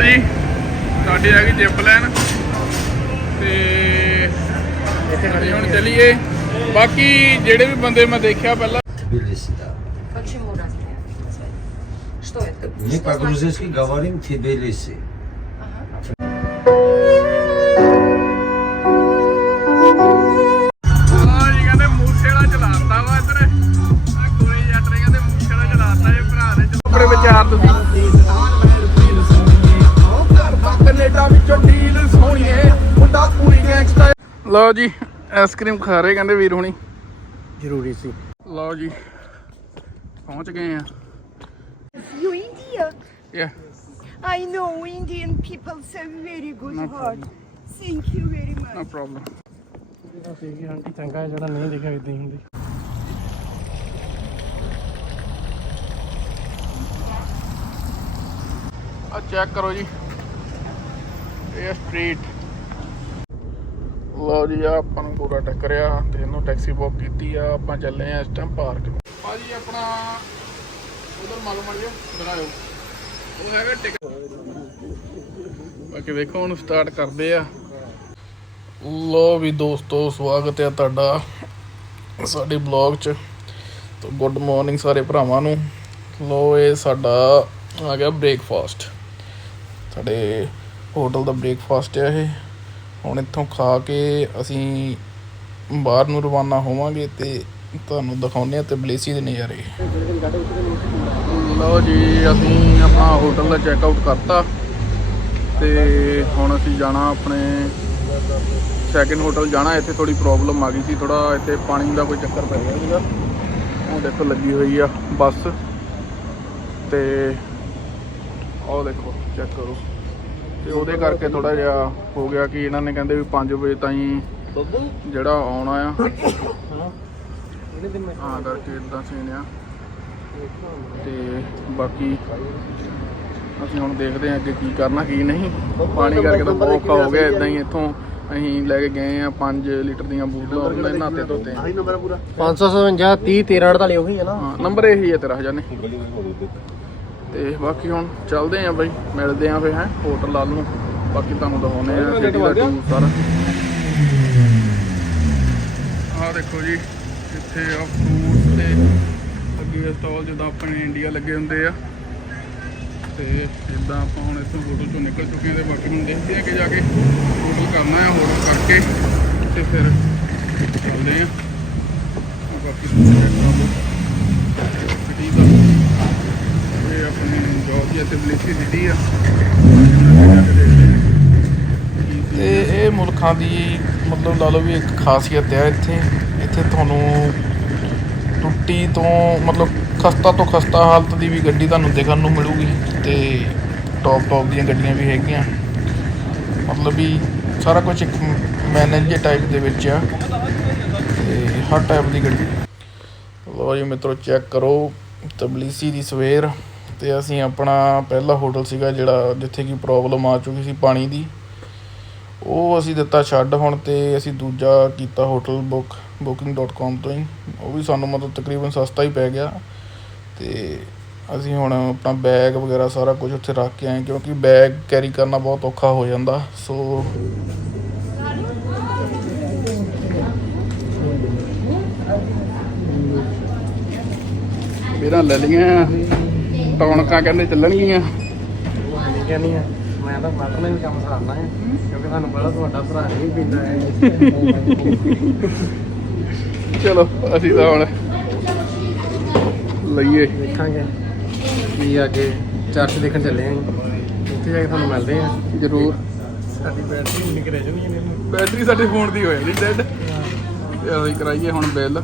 ਜੀ ਸਾਡੀ ਆ ਗਈ ਜਿਪ ਲੈਣ ਤੇ ਅਸੀਂ ਹੁਣ ਚੱਲੀਏ ਬਾਕੀ ਜਿਹੜੇ ਵੀ ਬੰਦੇ ਮੈਂ ਦੇਖਿਆ ਪਹਿਲਾਂ Тбилиси, да. Почему разные названия? Что это? Мы Что по-грузински говорим Тбилиси. ਹਾਂ ਜੀ ਕਹਿੰਦੇ ਮੂਸੇ ਵਾਲਾ ਚਲਾਤਾ ਵਾ ਇੱਧਰ ਆ ਗੋਰੇ ਜੱਟ ਨੇ ਕਹਿੰਦੇ ਮੂਸੇ ਵਾਲਾ ਚਲਾਤਾ ਇਹ ਭਰਾ ਨੇ ਆਪਣੇ ਵਿਚਾਰ ਤੁਸੀਂ ਕੈਨੇਡਾ ਵਿੱਚੋਂ ਡੀਲ ਸੋਹਣੀਏ ਮੁੰਡਾ ਪੂਰੀ ਗੈਂਗਸਟਰ ਲਓ ਜੀ ਆਈਸਕ੍ਰੀਮ ਖਾ ਰਹੇ ਕਹਿੰਦੇ ਵੀਰ ਹੁਣੀ। ਜ਼ਰੂਰੀ ਸੀ। ਲਓ ਜੀ ਪਹੁੰਚ ਗਏ ਆ। You India? ਯਾ I know Indian people have very good No heart. Thank you very much. No problem ਜਿਹੜਾ ਸੀ ਆਂਟੀ ਚੰਗਾ ਜਿਹੜਾ ਨਹੀਂ ਦੇਖਿਆ ਇਦਾਂ ਹੀ ਹੁੰਦੀ ਆ ਚੈੱਕ ਕਰੋ ਜੀ। ਇਹ ਸਟਰੀਟ ਲਓ ਜੀ, ਆਹ ਆਪਾਂ ਨੂੰ ਪੂਰਾ ਟੱਕਰਿਆ ਤੇ ਇਹਨੂੰ ਟੈਕਸੀ ਬੁੱਕ ਕੀਤੀ ਆ। ਆਪਾਂ ਚੱਲੇ ਆ ਇਸ ਟਾਈਮ ਪਾਰਕ ਭਾਜੀ ਆਪਣਾ, ਉਧਰ ਮਾਲੂਮ ਮੜ ਜਾ ਉਹ ਹੈਗਾ ਟਿਕਟ ਬਾਕੀ ਵੇਖੋ, ਹੁਣ ਸਟਾਰਟ ਕਰਦੇ ਆ। ਲੋ ਵੀ ਦੋਸਤੋ, ਸਵਾਗਤ ਹੈ ਤੁਹਾਡਾ ਸਾਡੇ ਬਲੌਗ 'ਚ। ਤਾਂ ਗੁੱਡ ਮਾਰਨਿੰਗ ਸਾਰੇ ਭਰਾਵਾਂ ਨੂੰ। ਲੋ ਇਹ ਸਾਡਾ ਆ ਗਿਆ ਬ੍ਰੇਕਫਾਸਟ ਸਾਡੇ ਹੋਟਲ ਦਾ ਬ੍ਰੇਕਫਾਸਟ ਆ ਇਹ। ਹੁਣ ਇੱਥੋਂ ਖਾ ਕੇ ਅਸੀਂ ਬਾਹਰ ਨੂੰ ਰਵਾਨਾ ਹੋਵਾਂਗੇ ਤੇ ਤੁਹਾਨੂੰ ਦਿਖਾਉਂਦੇ ਆ ਬਲੇਸੀ ਦੇ ਨਜ਼ਾਰੇ। ਲਓ ਜੀ, ਅਸੀਂ ਆਪਣਾ ਹੋਟਲ ਦਾ ਚੈੱਕ ਆਊਟ ਕਰਤਾ ਤੇ ਹੁਣ ਅਸੀਂ ਜਾਣਾ ਆਪਣੇ ਸੈਕਿੰਡ ਹੋਟਲ ਜਾਣਾ, ਇੱਥੇ ਥੋੜੀ ਪ੍ਰੋਬਲਮ ਆ ਗਈ ਸੀ ਥੋੜਾ ਇੱਥੇ ਪਾਣੀ ਦਾ ਕੋਈ ਚੱਕਰ ਪੈ ਗਿਆ ਸੀਗਾ। ਉਹ ਦੇਖੋ ਲੱਗੀ ਹੋਈ ਆ ਬੱਸ ਤੇ ਉਹ ਦੇਖੋ ਚੈੱਕ ਕਰੋ। ਤੇ ਉਹਦੇ ਕਰਕੇ ਥੋੜਾ ਜਿਹਾ ਹੋ ਗਿਆ ਕਿ ਇਹਨਾਂ ਨੇ ਕਹਿੰਦੇ ਵੀ 5 ਵਜੇ ਤਾਈਂ ਜਿਹੜਾ ਆਉਣਾ ਆ ਹਾਂ। ਕਰਕੇ ਇਦਾਂ ਸੀਨ ਆ। ਤੇ ਬਾਕੀ ਅਸੀਂ ਹੁਣ ਦੇਖਦੇ ਹਾਂ ਅੱਗੇ ਕੀ ਕਰਨਾ ਕੀ ਨਹੀਂ। ਪਾਣੀ ਕਰਕੇ ਤਾਂ ਬਹੁਤ ਔਖਾ ਹੋ ਗਿਆ ਇਦਾਂ ਹੀ ਇੱਥੋਂ ਅਸੀਂ ਲੈ ਕੇ ਗਏ ਆ 5 ਲੀਟਰ ਦੀਆਂ ਬੋਤਲਾਂ ਉਹਨਾਂ ਨਾਤੇ ਧੋਤੇ ਆ 557 30 13 48 ਉਹੀ ਹੈ ਨਾ। ਹਾਂ ਨੰਬਰ ਇਹੀ ਹੈ ਤੇਰਾ ਹਜਾਨੇ ਤੇ ਬਾਕੀ ਹੁਣ ਚੱਲਦੇ ਆਂ ਬਈ ਮਿਲਦੇ ਆਂ ਫੇ ਹੈ ਹੋਟਲ ਲਾਲ ਨੂੰ। ਬਾਕੀ ਤੁਹਾਨੂੰ ਦਿਖਾਉਨੇ ਆ ਸਿਟੀ ਦਾ ਟੂਰ ਸਾਰਾ। ਆਹ ਦੇਖੋ ਜੀ ਇੱਥੇ ਆ ਫਰੂਟਸ ਤੇ ਅੱਗੇ ਸਟਾਲ ਜਿੱਦਾਂ ਆਪਣੇ ਇੰਡੀਆ ਲੱਗੇ ਹੁੰਦੇ ਆ। ਤੇ ਇਦਾਂ ਆਪਾਂ ਹੁਣ ਇੱਥੋਂ ਹੋਟਲ ਤੋਂ ਨਿਕਲ ਚੁੱਕੇ ਆ ਤੇ ਬਾਕੀ ਨੂੰ ਦੇਖਦੇ ਆ ਕਿ ਜਾ ਕੇ ਹੋਟਲ ਕਰਨਾ ਆ ਹੋਟਲ ਕਰਕੇ ਤੇ ਫਿਰ ਚੱਲਦੇ ਆ। ਬਾਕੀ ਤੁਸੀਂ ਚੈੱਕ ਕਰ ਲਓ ਸਿਟੀ ਦਾ ਇਹ ਆਪਣੀ ਜੋਰਜੀਆ ਤੇ ਬਲੇਸੀ ਸਿਟੀ ਆ। ਤੇ ਇਹ ਮੁਲਕਾਂ ਦੀ ਮਤਲਬ ਲਾ ਲਓ ਵੀ ਇੱਕ ਖਾਸੀਅਤ ਹੈ ਇੱਥੇ। ਇੱਥੇ ਤੁਹਾਨੂੰ ਟੁੱਟੀ ਤੋਂ ਮਤਲਬ ਖਸਤਾ ਤੋਂ ਖਸਤਾ ਹਾਲਤ ਦੀ ਵੀ ਗੱਡੀ ਤੁਹਾਨੂੰ ਦੇਖਣ ਨੂੰ ਮਿਲੂਗੀ ਤੇ ਟੌਪ ਟੌਪ ਦੀਆਂ ਗੱਡੀਆਂ ਵੀ ਹੈਗੀਆਂ। ਮਤਲਬ ਵੀ ਸਾਰਾ ਕੁਝ ਇੱਕ ਮੈਨੇਜ ਟਾਈਪ ਦੇ ਵਿੱਚ ਆ ਤੇ ਹਰ ਟਾਈਪ ਦੀ ਗੱਡੀ। ਲੋ ਜੀ ਮਿੱਤਰੋ ਚੈੱਕ ਕਰੋ ਤਬਲੀਸੀ ਦੀ ਸਵੇਰ। ਤੇ ਅਸੀਂ ਆਪਣਾ ਪਹਿਲਾ ਹੋਟਲ ਸੀਗਾ ਜਿਹੜਾ ਜਿੱਥੇ ਕਿ ਪ੍ਰੋਬਲਮ ਆ ਚੁੱਕੀ ਸੀ ਪਾਣੀ ਦੀ। ਉਹ ਅਸੀਂ ਦਿੱਤਾ ਛੱਡ ਹੁਣ ਤੇ ਅਸੀਂ ਦੂਜਾ ਕੀਤਾ ਹੋਟਲ ਬੁੱਕ booking.com ਤੋਂ ਹੀ। ਉਹ ਵੀ ਸਾਨੂੰ ਮਤਲਬ ਤਕਰੀਬਨ ਸਸਤਾ ਹੀ ਪੈ ਗਿਆ। ਤੇ ਅਸੀਂ ਹੁਣ ਆਪਣਾ ਬੈਗ ਵਗੈਰਾ ਸਾਰਾ ਕੁਝ ਉੱਥੇ ਰੱਖ ਕੇ ਆਏ ਕਿਉਂਕਿ ਬੈਗ ਕੈਰੀ ਕਰਨਾ ਬਹੁਤ ਔਖਾ ਹੋ ਜਾਂਦਾ। ਸੋ ਵੀਰਾਂ ਲੈ ਲਈਆਂ। ਟੌਣਕਾਂ ਕਹਿੰਦੇ ਚੱਲਣਗੀਆਂ। ਉਹ ਨਹੀਂ ਕਹਿੰਦੀ ਆ ਮੈਂ ਤਾਂ ਮੱਤ ਨੇ ਵੀ ਕੰਮ ਸਾਰਨਾ ਹੈ ਕਿਉਂਕਿ ਤੁਹਾਨੂੰ ਪਤਾ ਤੁਹਾਡਾ ਭਰਾ ਨਹੀਂ ਪੀਂਦਾ ਹੈ। ਚਲੋ ਅਸੀਂ ਤਾਂ ਹੁਣ ਲਈਏ। ਦੇਖਾਂਗੇ ਕੀ ਅੱਗੇ ਚਰਚ ਦੇਖਣ ਚੱਲੇ ਆਂ ਉੱਥੇ ਜਾ ਕੇ ਤੁਹਾਨੂੰ ਮਿਲਦੇ ਆਂ ਜ਼ਰੂਰ। ਸਾਡੀ ਬੈਟਰੀ ਨਹੀਂ ਜਣੀ ਇਹਨੇ। ਬੈਟਰੀ ਸਾਡੇ ਫੋਨ ਦੀ ਹੋ। ਜਾਣੀ ਡੈਡ ਕਰਾਈਏ ਹੁਣ ਬਿੱਲ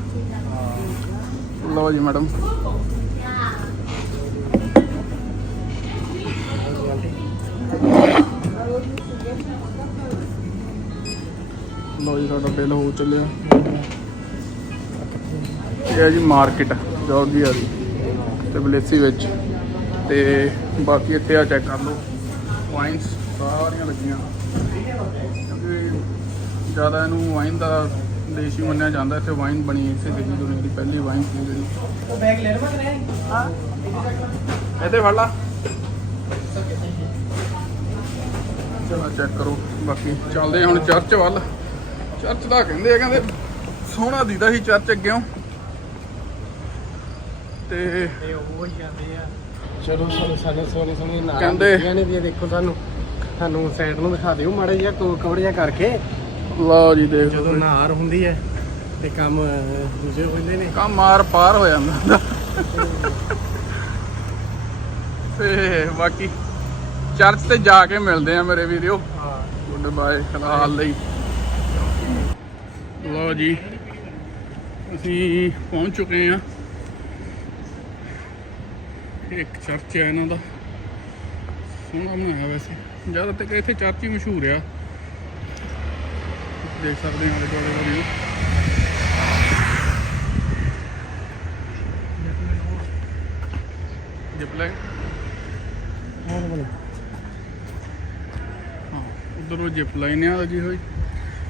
ਲਓ ਜੀ ਮੈਡਮ ਲਓ ਜੀ ਸਾਡਾ ਬਿੱਲ ਹੋ ਚੱਲਿਆ। ਇਹ ਹੈ ਜੀ ਮਾਰਕੀਟ ਜਾਰਜੀਆ ਦੀ ਤੇ ਬਲੇਸੀ ਵਿੱਚ। ਤੇ ਬਾਕੀ ਇੱਥੇ ਆ ਚੈੱਕ ਕਰ ਲਓ। ਵਾਈਨਸ ਸਾਰੀਆਂ ਲੱਗੀਆਂ। ਕਿਉਂਕਿ ਜ਼ਿਆਦਾ ਇਹਨੂੰ ਵਾਈਨ ਦਾ ਦੇਸ਼ ਹੀ ਮੰਨਿਆ ਜਾਂਦਾ ਇੱਥੇ ਵਾਈਨ ਬਣੀ ਇੱਥੇ ਦੇਖੀ ਦੁਨੀਆ ਦੀ ਪਹਿਲੀ ਵਾਈਨ ਸੀ ਜਿਹੜੀ। ਉਹ ਬੈਗ ਲੈ ਲਵਾਂ ਕਿ ਨਹੀਂ ਇੱਥੇ ਫੜ ਲਾ। ਚਲੋ ਚੈੱਕ ਕਰੋ ਬਾਕੀ ਚੱਲਦੇ ਹੁਣ ਚਰਚ ਵੱਲ। ਚਰਚ ਦਾ ਕਹਿੰਦੇ ਆ ਕਹਿੰਦੇ ਸੋਹਣਾ ਦੀਦਾ ਸੀ ਚਰਚ ਅੱਗਿਓਂ। ਤੇ ਇਹ ਉਹ ਹੀ ਜਾਂਦੇ ਆ। ਚਲੋ ਸਾਨੂੰ ਸਾਨੂੰ ਸੋਨੇ ਸੋਨੇ ਨਾਲ ਕਹਿੰਦੇ- ਨੇ ਵੀ ਦੇਖੋ ਸਾਨੂੰ ਸਾਨੂੰ ਸਾਈਡ ਨੂੰ ਦਿਖਾ ਦਿਓ ਮਾੜਾ ਜਿਹਾ ਕੋ ਜਿਹਾ ਕਰਕੇ। ਲਓ ਜੀ ਦੇਖ ਜਦੋਂ ਨਾਰ ਹੁੰਦੀ ਹੈ ਤੇ ਕੰਮ ਦੂਜੇ ਹੁੰਦੇ ਨੇ। ਕੰਮ ਮਾਰ ਪਾਰ ਹੋ ਜਾਂਦਾ। ਤੇ ਬਾਕੀ ਚਰਚ ਤੇ ਜਾ ਕੇ ਮਿਲਦੇ ਆ ਮੇਰੇ ਹਾਂ। ਗੁੱਡ ਬਾਏ ਫਿਲਹਾਲ ਲਈ। ਲਓ ਜੀ ਅਸੀਂ ਪਹੁੰਚ ਚੁੱਕੇ ਆ। ਇੱਕ ਚਰਚ ਹੈ ਇਹਨਾਂ ਦਾ। ਸੋਹਣਾ ਬਣਾਇਆ ਵੈਸੇ। ਜ਼ਿਆਦਾਤਰ ਕਿ ਇੱਥੇ ਚਰਚ ਹੀ ਮਸ਼ਹੂਰ ਆ। ਦੇਖ ਸਕਦੇ ਹਾਂ ਆਲੇ ਦੁਆਲੇ ਦਾ। Zip line? ਹਾਂ ਉਧਰ ਜਿਪ ਲਾਈਨ ਆ ਲੱਗੀ ਹੋਈ।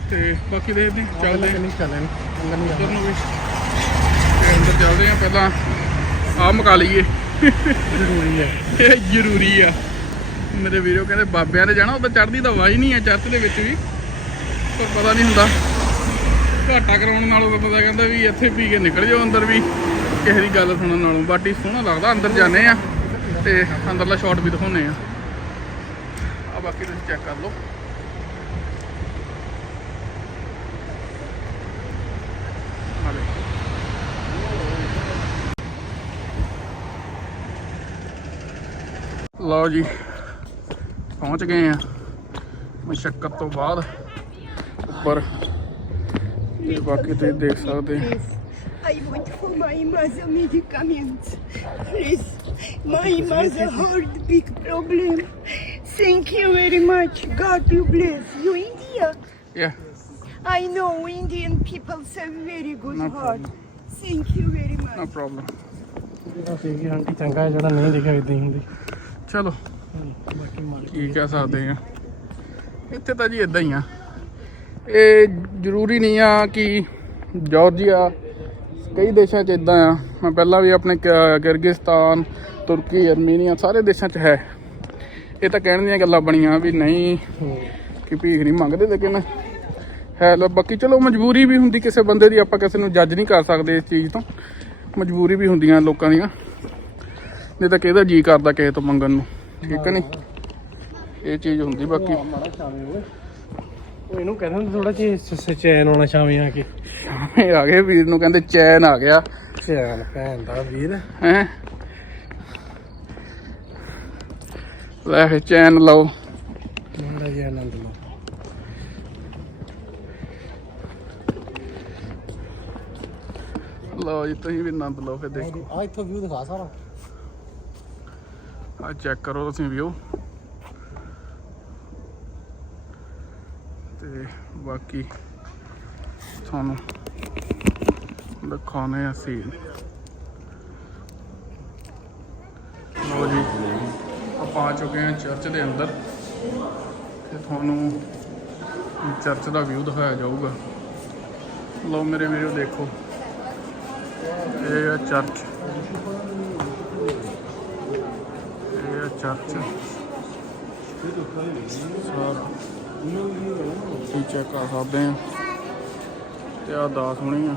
ਤੇ ਬਾਕੀ ਦੇਖਦੇ ਹਾਂ, ਚੱਲਦੇ ਹਾਂ। ਨਹੀਂ ਅੰਦਰ ਨਹੀਂ ਉਧਰ ਨੂੰ ਵੀ। ਤੇ ਅੰਦਰ ਚੱਲਦੇ ਆ ਪਹਿਲਾਂ ਆ ਮਕਾ ਲਈਏ। ਜ਼ਰੂਰੀ ਹੈ। ਇਹ ਜ਼ਰੂਰੀ ਆ। ਮੇਰੇ ਵੀਰੋ ਕਹਿੰਦੇ ਬਾਬਿਆਂ ਦੇ ਜਾਣਾ ਉਹ ਤਾਂ ਚੜ੍ਹਦੀ ਤਾਂ ਵਾਈ ਨਹੀਂ ਆ ਚਰਚ ਦੇ ਵਿੱਚ ਵੀ। ਪਰ ਪਤਾ ਨਹੀਂ ਹੁੰਦਾ। ਘਾਟਾ ਕਰਾਉਣ ਨਾਲੋਂ ਤਾਂ ਪਤਾ ਕਹਿੰਦਾ ਵੀ ਇੱਥੇ ਪੀ ਕੇ ਨਿਕਲ ਜਾਓ ਅੰਦਰ ਵੀ। ਕਿਸੇ ਦੀ ਗੱਲ ਸੁਣਨ ਨਾਲੋਂ। ਬਾਟੀ ਸੋਹਣਾ ਲੱਗਦਾ ਅੰਦਰ ਜਾਂਦੇ ਆ ਤੇ ਅੰਦਰਲਾ ਸ਼ਾਟ ਵੀ ਦਿਖਾਉਨੇ ਆ ਆ ਬਾਕੀ ਤੁਸੀਂ ਚੈੱਕ ਕਰ ਲਓ। ਲਓ ਜੀ ਪਹੁੰਚ ਗਏ ਆ ਮੁਸ਼ਕਲ ਤੋਂ ਬਾਅਦ ਉੱਪਰ ਤੇ ਬਾਕੀ ਤੁਸੀਂ ਦੇਖ ਸਕਦੇ ਹੋ I want for my mother medicaments. Please. My mother had big problem. Thank you very much. God you bless you, India. ਯਾ I know Indian people have very good No heart. Thank you very much. No problem ਜਿਹੜਾ ਸੀ aunty ਚੰਗਾ ਹੈ, ਜਿਹੜਾ ਨਹੀਂ ਦਿਖਿਆ ਇਦਾਂ ਹੀ ਹੁੰਦੀ ਚਲੋ। ਕੀ ਕਹਿ ਸਕਦੇ ਆ। ਇੱਥੇ ਤਾਂ ਜੀ ਇਦਾਂ ਹੀ ਆ। ਇਹ ਜ਼ਰੂਰੀ ਨਹੀਂ ਆ ਕਿ ਜਾਰਜੀਆ ਕਈ ਦੇਸ਼ਾਂ 'ਚ ਇਦਾਂ ਆ। ਮੈਂ ਪਹਿਲਾਂ ਵੀ ਆਪਣੇ ਕ- ਕਿਰਗਿਸਤਾਨ, ਤੁਰਕੀ, ਅਰਮੀਨੀਆ ਸਾਰੇ ਦੇਸ਼ਾਂ 'ਚ ਹੈ। ਇਹ ਤਾਂ ਕਹਿਣ ਦੀਆਂ ਗੱਲਾਂ ਬਣੀਆਂ ਵੀ ਨਹੀਂ, ਕਿ ਭੀਖ ਨਹੀਂ ਮੰਗਦੇ, ਲੇਕਿਨ ਹੈ ਲੋ, ਬਾਕੀ ਚਲੋ ਮਜਬੂਰੀ ਵੀ ਹੁੰਦੀ ਕਿਸੇ ਬੰਦੇ ਦੀ, ਆਪਾਂ ਕਿਸੇ ਨੂੰ ਜੱਜ ਨਹੀਂ ਕਰ ਸਕਦੇ ਇਸ ਚੀਜ਼ ਤੋਂ। ਮਜਬੂਰੀ ਵੀ ਹੁੰਦੀਆਂ ਲੋਕਾਂ ਦੀਆਂ। ਨਹੀਂ ਤਾਂ ਕਿਹਦਾ ਜੀ ਕਰਦਾ ਕਿਸੇ ਤੋਂ ਮੰਗਣ ਨੂੰ ਠੀਕ ਹੈ। ਨਹੀਂ ਇਹ ਚੀਜ਼ ਹੁੰਦੀ ਬਾਕੀ। ਇਹਨੂੰ ਕਹਿੰਦੇ ਥੋੜਾ ਜਿਹਾ ਚੈਨ ਆਉਣਾ ਛਾਵੇਂ ਆ ਕੇ। ਆ ਗਏ ਵੀਰ ਨੂੰ ਕਹਿੰਦੇ ਚੈਨ ਆ ਗਿਆ। ਚੈਨ ਭੈਣ ਦਾ ਵੀਰ। ਹੈ? ਲੈ ਫਿਰ ਚੈਨ ਲਓ। ਮਾੜਾ ਜਿਹਾ ਆਨੰਦ ਲਓ। ਲਓ ਜੀ ਤੁਸੀਂ ਵੀ ਆਨੰਦ ਲਓ ਫਿਰ ਦੇਖੋ। ਆ ਇੱਥੋਂ ਵਿਊ ਦਿਖਾ ਸਾਰਾ। ਆ ਚੈੱਕ ਕਰੋ ਤੁਸੀਂ ਵਿਊ ਤੇ ਬਾਕੀ ਤੁਹਾਨੂੰ ਦਿਖਾਉਣੇ ਆ ਸੀ ਲਓ ਜੀ, ਆਪਾਂ ਆ ਚੁੱਕੇ ਹਾਂ ਚਰਚ ਦੇ ਅੰਦਰ। ਤੇ ਤੁਹਾਨੂੰ ਚਰਚ ਦਾ ਵਿਊ ਦਿਖਾਇਆ ਜਾਊਗਾ। ਲਓ ਮੇਰੇ ਵੀਡੀਓ ਦੇਖੋ। ਇਹ ਆ ਚਰਚ ਇਹ ਆ ਚਰਚ ਚੈੱਕ ਕਰ ਸਕਦੇ ਆ। ਤੇ ਆ ਦਾਸ ਹੋਣੀ ਆ।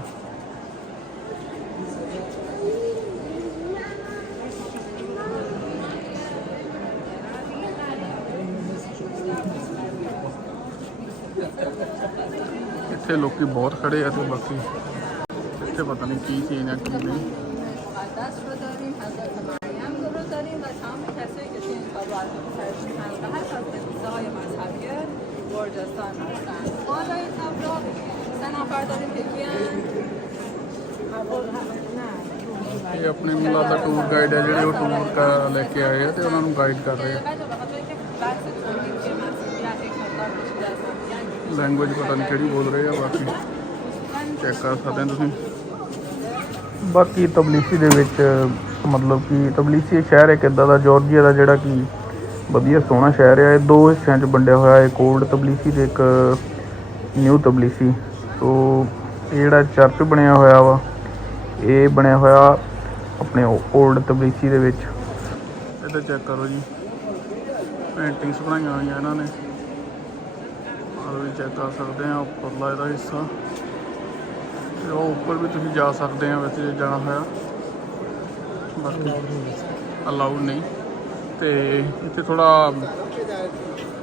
ਇੱਥੇ ਲੋਕੀ ਬਹੁਤ ਖੜੇ ਆ ਤੇ ਬਾਕੀ ਇੱਥੇ ਪਤਾ ਨਹੀਂ ਕੀ ਸੀਨ ਆ, ਕੀ ਨਹੀਂ। توی این تابلو سرشون هست و هر از قصه های مذهبی گرجستان هستن بالای تابلو سه نفر داریم که کیان ਇਹ ਆਪਣੇ ਮੁੱਲਾ ਦਾ ਟੂਰ ਗਾਈਡ ਹੈ ਜਿਹੜੇ ਉਹ ਟੂਰ ਕਰ ਲੈ ਕੇ ਆਏ ਆ ਤੇ ਉਹਨਾਂ ਨੂੰ ਗਾਈਡ ਕਰ ਰਹੇ ਆ بچه بخاطر اینکه بحث تولید که مسئولیت یک مقدار پیچیده است و میگن ਲੈਂਗੁਏਜ ਪਤਾ ਨਹੀਂ ਕਿਹੜੀ ਬੋਲ ਰਹੇ ਆ ਬਾਕੀ ਚੈੱਕ ਕਰ ਸਕਦੇ ਹੋ ਤੁਸੀਂ ਬਾਕੀ ਤਬਲੀਸੀ ਦੇ ਵਿੱਚ ਮਤਲਬ ਕਿ ਤਬਲੀਸੀ ਸ਼ਹਿਰ ਇੱਕ ਇਦਾਂ ਦਾ ਜਾਰਜੀਆ ਦਾ ਜਿਹੜਾ ਕਿ ਵਧੀਆ ਸੋਹਣਾ ਸ਼ਹਿਰ ਹੈ ਇਹ ਦੋ ਹਿੱਸਿਆਂ 'ਚ ਵੰਡਿਆ ਹੋਇਆ ਹੈ ਇੱਕ 올ਡ ਤਬਲੀਸੀ ਤੇ ਇੱਕ ਨਿਊ ਤਬਲੀਸੀ। ਸੋ ਇਹ ਜਿਹੜਾ ਚਰਚ ਬਣਿਆ ਹੋਇਆ ਵਾ, ਇਹ ਬਣਿਆ ਹੋਇਆ ਆਪਣੇ 올ਡ ਤਬਲੀਸੀ ਦੇ ਵਿੱਚ। ਇਹਦਾ ਚੈੱਕ ਕਰੋ ਜੀ। ਪੇਂਟਿੰਗਸ ਬਣਾਈਆਂ ਹੋਈਆਂ ਇਹਨਾਂ ਨੇ। ਬਾਹਰ ਵੀ ਚੈੱਕ ਕਰ ਸਕਦੇ ਆ, ਉੱਪਰਲਾ ਇਹਦਾ ਹਿੱਸਾ। ਤੇ ਉਹ ਉੱਪਰ ਵੀ ਤੁਸੀਂ ਜਾ ਸਕਦੇ ਆ ਵੈਸੇ ਜਾਣਾ ਹੋਇਆ। ਬਾਕੀ ਅਲਾਉਡ ਨਹੀਂ। ਤੇ ਇੱਥੇ ਥੋੜਾ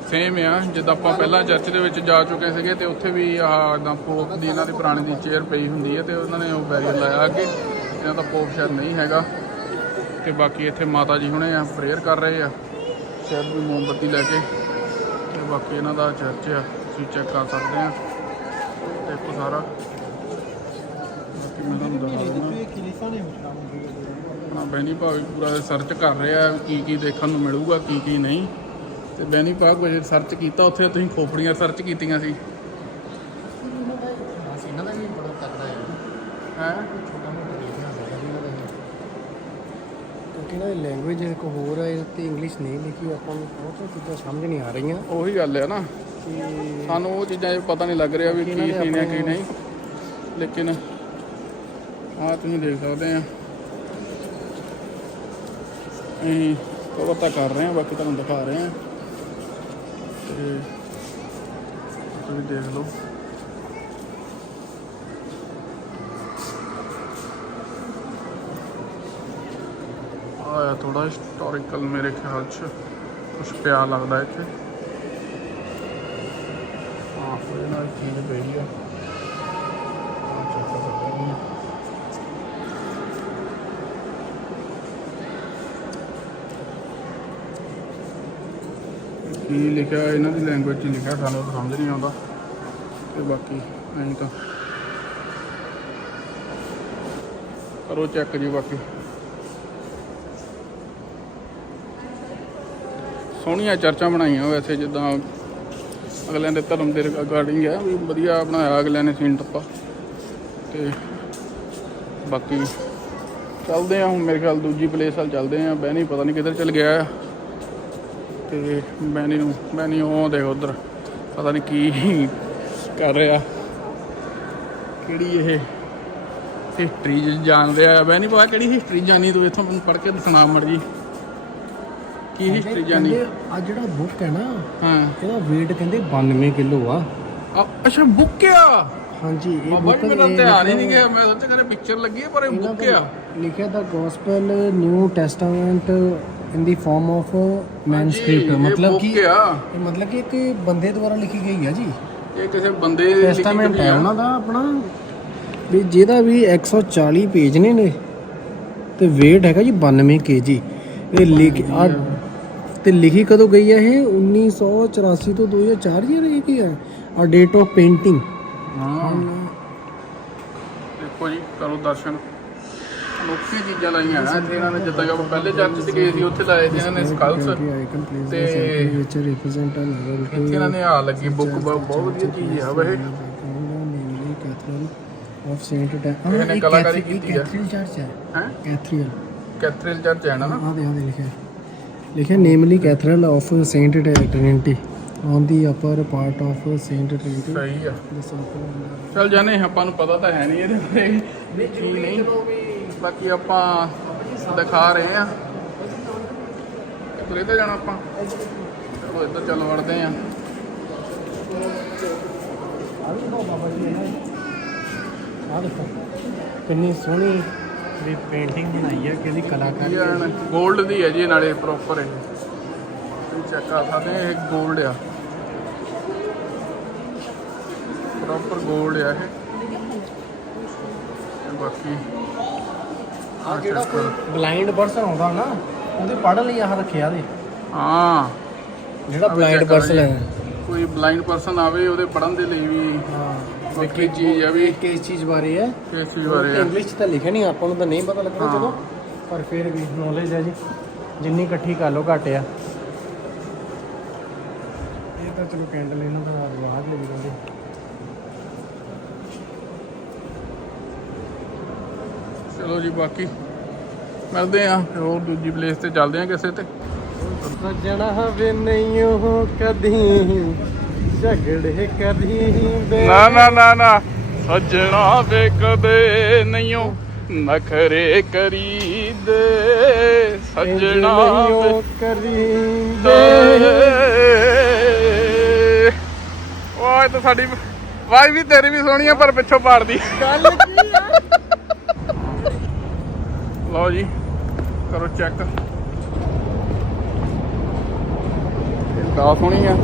ਸੇਮ ਆ, ਜਿੱਦਾਂ ਆਪਾਂ ਪਹਿਲਾਂ ਚਰਚ ਦੇ ਵਿੱਚ ਜਾ ਚੁੱਕੇ ਸੀਗੇ ਤੇ ਉੱਥੇ ਵੀ ਆਹ ਇਦਾਂ ਪੋਪ ਦੀ ਇਹਨਾਂ ਦੀ ਪੁਰਾਣੀ ਦੀ ਚੇਅਰ ਪਈ ਹੁੰਦੀ ਹੈ ਤੇ ਉਹਨਾਂ ਨੇ ਉਹ ਬੈਰੀਅਰ ਲਾਇਆ ਅੱਗੇ, ਇਹਨਾਂ ਦਾ ਪੋਪ ਸ਼ਾਇਦ ਨਹੀਂ ਹੈਗਾ। ਤੇ ਬਾਕੀ ਇੱਥੇ ਮਾਤਾ ਜੀ ਹੁਣੇ ਆ ਪ੍ਰੇਅਰ ਕਰ ਰਹੇ ਆ, ਸ਼ਾਇਦ ਵੀ ਮੋਮਬੱਤੀ ਲੈ ਕੇ। ਤੇ ਬਾਕੀ ਇਹਨਾਂ ਦਾ ਚਰਚ ਆ, ਤੁਸੀਂ ਚੈੱਕ ਕਰ ਸਕਦੇ ਆ। ਦੇਖੋ ਸਾਰਾ। ਬਾਕੀ ਮੈਂ ਤੁਹਾਨੂੰ ਦੱਸ ਦਿੰਦਾ। ਆਪਣਾ ਬੈਨੀ ਭਾਗ ਵੀ ਪੂਰਾ ਸਰਚ ਕਰ ਰਿਹਾ ਕੀ ਕੀ ਦੇਖਣ ਨੂੰ ਮਿਲੂਗਾ ਕੀ ਕੀ ਨਹੀਂ। ਤੇ ਬੈਨੀ ਭਾਗ ਵਿੱਚ ਸਰਚ ਕੀਤਾ ਉੱਥੇ ਤੁਸੀਂ ਖੋਪੜੀਆਂ ਸਰਚ ਕੀਤੀਆਂ ਸੀ। ਇਹਨਾਂ ਦਾ ਵੀ ਬੜਾ ਤਕੜਾ ਹੈ। ਹੈ? ਛੋਟਾ ਮੋਟਾ ਦੇਖਣਾ ਸਕਦਾ ਇਹਨਾਂ ਦਾ ਕਿਉਂਕਿ ਨਾ ਲੈਂਗੁਏਜ ਇੱਕ ਹੋਰ ਹੈ ਤੇ ਇੰਗਲਿਸ਼ ਨਹੀਂ ਲਿਖੀ ਆਪਾਂ ਨੂੰ ਬਹੁਤ ਚੀਜ਼ਾਂ ਸਮਝ ਨਹੀਂ ਆ ਰਹੀਆਂ। ਉਹੀ ਗੱਲ ਹੈ ਨਾ। ਸਾਨੂੰ ਉਹ ਚੀਜ਼ਾਂ 'ਚ ਪਤਾ ਨਹੀਂ ਲੱਗ ਰਿਹਾ ਵੀ ਕੀ ਕੀ ਨੇ ਕੀ ਨਹੀਂ। ਲੇਕਿਨ ਆ ਤੁਸੀਂ ਦੇਖ ਸਕਦੇ ਆ। ਅਸੀਂ ਕਵਰ ਤਾਂ ਕਰ ਰਹੇ ਆ ਬਾਕੀ ਤੁਹਾਨੂੰ ਦਿਖਾ ਰਹੇ ਹਾਂ। ਤੇ ਤੁਸੀਂ ਦੇਖ ਲਓ। ਆਇਆ ਥੋੜਾ ਹਿਸਟੋਰੀਕਲ ਮੇਰੇ ਖਿਆਲ 'ਚ ਕੁਝ ਪਿਆ ਲੱਗਦਾ ਇੱਥੇ। ਹਾਂ ਕੋਈ ਨਾ ਚੀਜ਼ ਪਈ ਆ? ਕੀ ਲਿਖਿਆ, ਇਹਨਾਂ ਦੀ ਲੈਂਗੁਏਜ 'ਚ ਲਿਖਿਆ, ਸਾਨੂੰ ਤਾਂ ਸਮਝ ਨਹੀਂ ਆਉਂਦਾ। ਤੇ ਬਾਕੀ ਐਂ ਤਾਂ। ਕਰੋ ਚੈੱਕ ਜੀ ਬਾਕੀ। ਸੋਹਣੀਆਂ ਚਰਚਾਂ ਬਣਾਈਆਂ ਵੈਸੇ ਜਿੱਦਾਂ ਅਗਲਿਆਂ ਦੇ ਧਰਮ ਦੇ ਰਿਗਾਰਡਿੰਗ ਹੈ ਵੀ ਵਧੀਆ ਬਣਾਇਆ ਅਗਲਿਆਂ ਨੇ ਸੀਨ ਟੱਪਾ। ਤੇ ਬਾਕੀ ਚੱਲਦੇ ਆ ਹੁਣ ਮੇਰੇ ਖਿਆਲ ਦੂਜੀ ਪਲੇਸ ਵੱਲ ਚੱਲਦੇ ਆ ਨਹੀਂ, ਪਤਾ ਨਹੀਂ ਕਿੱਧਰ ਚੱਲ ਗਿਆ ਆ। ਤੇ ਬੈਨੀ ਨੂੰ ਬੈਨੀ ਉਹ ਦੇਖ ਉਧਰ ਪਤਾ ਨਹੀਂ ਕੀ ਕਰ ਰਿਹਾ। ਕਿਹੜੀ ਇਹ ਹਿਸਟਰੀ ਜਾਣਦੇ ਆ ਬੈਨੀ ਪਤਾ ਕਿਹੜੀ ਹਿਸਟਰੀ ਜਾਣੀ ਤੂੰ ਇੱਥੋਂ ਮੈਨੂੰ ਪੜ੍ਹ ਕੇ ਸੁਣਾ ਮਰ ਜੀ। ਕੀ ਹਿਸਟਰੀ ਜਾਣੀ? ਆ ਜਿਹੜਾ ਬੁੱਕ ਹੈ ਨਾ ਹਾਂ। ਇਹਦਾ weight ਕਹਿੰਦੇ 92 ਕਿਲੋ ਆ। ਅੱਛਾ ਬੁੱਕ ਆ? ਹਾਂਜੀ ਇਹ ਬੁੱਕ ਜੀ ਮੇਰਾ ਧਿਆਨ ਹੀ ਨਹੀਂ ਗਿਆ ਮੈਂ ਸੋਚਿਆ ਕਰੇ ਪਿਕਚਰ ਲੱਗੀ ਹੈ ਪਰ ਇਹ ਬੁੱਕ ਆ। ਲਿਖਿਆ ਦਾ gospel new testament in the form of manuscript ਮਤਲਬ ਕਿ ਬੁੱਕ ਆ। ਇਹ ਮਤਲਬ ਕਿ ਇੱਕ ਬੰਦੇ ਦੁਆਰਾ ਲਿਖੀ ਗਈ ਹੈ ਜੀ। ਇਹ ਕਿਸੇ ਬੰਦੇ ਦੀ ਲਿਖੀ ਟੈਸਟਾਮੈਂਟ ਹੋਈ ਹੈ ਆ। ਉਹਨਾਂ ਦਾ ਆਪਣਾ। ਵੀ ਜਿਹਦਾ ਵੀ 140 ਪੇਜ ਨੇ ਨੇ ਤੇ weight ਹੈਗਾ ਜੀ 92 kg ਇਹ ਲਿਖ ਆ ਤੇ ਲਿਖੀ ਕਦੋਂ ਗਈ ਹੈ ਇਹ? 1984 ਤੋਂ 2004 ਜੀ ਰਹੀ ਕੀ ਹੈ ਆ ਡੇਟ ਆਫ ਪੇਂਟਿੰਗ ਹਾਂ। ਦੇਖੋ ਜੀ ਕਰੋ ਦਰਸ਼ਨ। ਅਨੋਖੀਆਂ ਚੀਜ਼ਾਂ ਲਾਈਆਂ ਆ ਇੱਥੇ ਇਹਨਾਂ ਨੇ ਜਿੱਦਾਂ ਕਿ ਆਪਾਂ ਪਹਿਲੇ ਚਰਚ 'ਚ ਗਏ ਸੀ ਉੱਥੇ ਲਾਏ ਸੀ ਇਹਨਾਂ ਨੇ ਸਕਲਸ ਤੇ a level to ਇੱਥੇ ਇਹਨਾਂ ਨੇ ਆ ਲੱਗੀ ਬੁੱਕ ਬਹੁਤ ਵਧੀਆ ਚੀਜ਼ ਆ ਵੈਸੇ। namely Cathedral of Saint Dan ਇਹਨੇ ਇਹ ਕਲਾਕਾਰੀ ਕੀਤੀ ਹੈ। Cathedral church ਹੈ। ਹੈ? ਕੈਥਰੀਅਲ ਕੈਥਰੀਨ ਚਰਚ ਹੈ ਨਾ? ਆ ਦੇ ਆ ਦੇ ਲਿਖਿਆ ਲਿਖਿਆ namely cathedral of Saint Trinity on the upper part of Saint Trinity ਸਹੀ ਆ। ਚਲ ਜਾਣੇ ਆਪਾਂ ਨੂੰ ਪਤਾ ਤਾਂ ਹੈ ਨਹੀਂ ਇਹਦੇ ਬਾਰੇ। ਕੀ ਨਹੀਂ? ਬਾਕੀ ਆਪਾਂ ਦਿਖਾ ਰਹੇ ਆ ਕਿੱਥੇ ਜਾਣਾ ਆਪਾਂ। ਚਲੋ ਇੱਧਰ ਚੱਲ ਵੜਦੇ ਆ ਆ ਕਿੰਨੀ ਸੋਹਣੀ ਵੀ ਪੇਂਟਿੰਗ ਬਣਾਈ ਹੈ ਕਿਹਦੀ ਕਲਾਕਾਰੀ ਹੈ। 골ਡ ਦੀ ਹੈ ਜੀ ਨਾਲੇ ਪ੍ਰੋਪਰ ਹੈ ਤੁਸੀਂ ਚੈੱਕ ਕਰ ਸਕਦੇ ਇਹ 골ਡ ਆ। ਪ੍ਰੋਪਰ ਗੋਲਡ ਆ ਇਹ। ਬਾਕੀ ਆ ਜਿਹੜਾ ਕੋਈ ਬਲਾਈਂਡ ਪਰਸਨ ਹੁੰਦਾ ਨਾ ਉਹਦੇ ਪੜ੍ਹਨ ਲਈ ਆਹ ਰੱਖਿਆ ਦੇ ਹਾਂ। ਜਿਹੜਾ ਬਲਾਈਂਡ ਪਰਸਨ। ਹੈ। ਕੋਈ ਬਲਾਈਂਡ ਪਰਸਨ ਆਵੇ ਉਹਦੇ ਪੜਨ ਦੇ ਲਈ ਵੀ ਹਾਂ। ਵੱਖਰੀ ਚੀਜ਼ ਆ ਵੀ? ਕਿਸ ਚੀਜ਼ ਬਾਰੇ ਹੈ। ਕਿਸ ਚੀਜ਼ ਬਾਰੇ ਆ? ਇੰਗਲਿਸ਼ ਤਾਂ ਲਿਖਿਆ ਨਹੀਂ ਆਪਾਂ ਨੂੰ ਤਾਂ ਨਹੀਂ ਪਤਾ ਲੱਗਣਾ ਹਾਂ। ਚਲੋ ਪਰ ਫਿਰ ਵੀ ਨੌਲੇਜ ਹੈ ਜੀ। ਜਿੰਨੀ ਇਕੱਠੀ ਕਰ ਲੋ ਘੱਟ ਆ। ਇਹ ਤਾਂ ਚਲੋ ਕੈਂਡਲ ਇਹਨਾਂ ਦਾ ਆਵਾਜ਼ ਲਈ ਜਾਂਦੇ। ਚਲੋ ਜੀ ਬਾਕੀ ਮਿਲਦੇ ਆ ਹੋਰ ਦੂਜੀ ਪਲੇਸ ਤੇ ਚੱਲਦੇ ਆ ਕਿਸੇ ਤੇ। ਸੱਜਣਾ ਵੇ ਨਹੀਂ ਉਹ ਕਦੀ ਝਗੜੇ ਕਦੀ ਨਾ ਨਾ ਨਾ ਨਾ ਸੱਜਣਾ ਵੇ ਕਦੇ ਨਹੀਂਓ ਨਖਰੇ ਕਰੀਦੇ। ਸੱਜਣਾ ਵੇ ਕਰੀ ਦੇ ਓਏ ਤਾਂ ਸਾਡੀ ਵਾਈ ਵੀ ਤੇਰੀ ਵੀ ਸੋਹਣੀ ਆ ਪਰ ਪਿੱਛੋਂ ਪਾੜਦੀ। ਗੱਲ ਕੀ ਲਓ ਜੀ ਕਰੋ ਚੈੱਕ ਦਾ ਸੋਹਣੀ ਆ।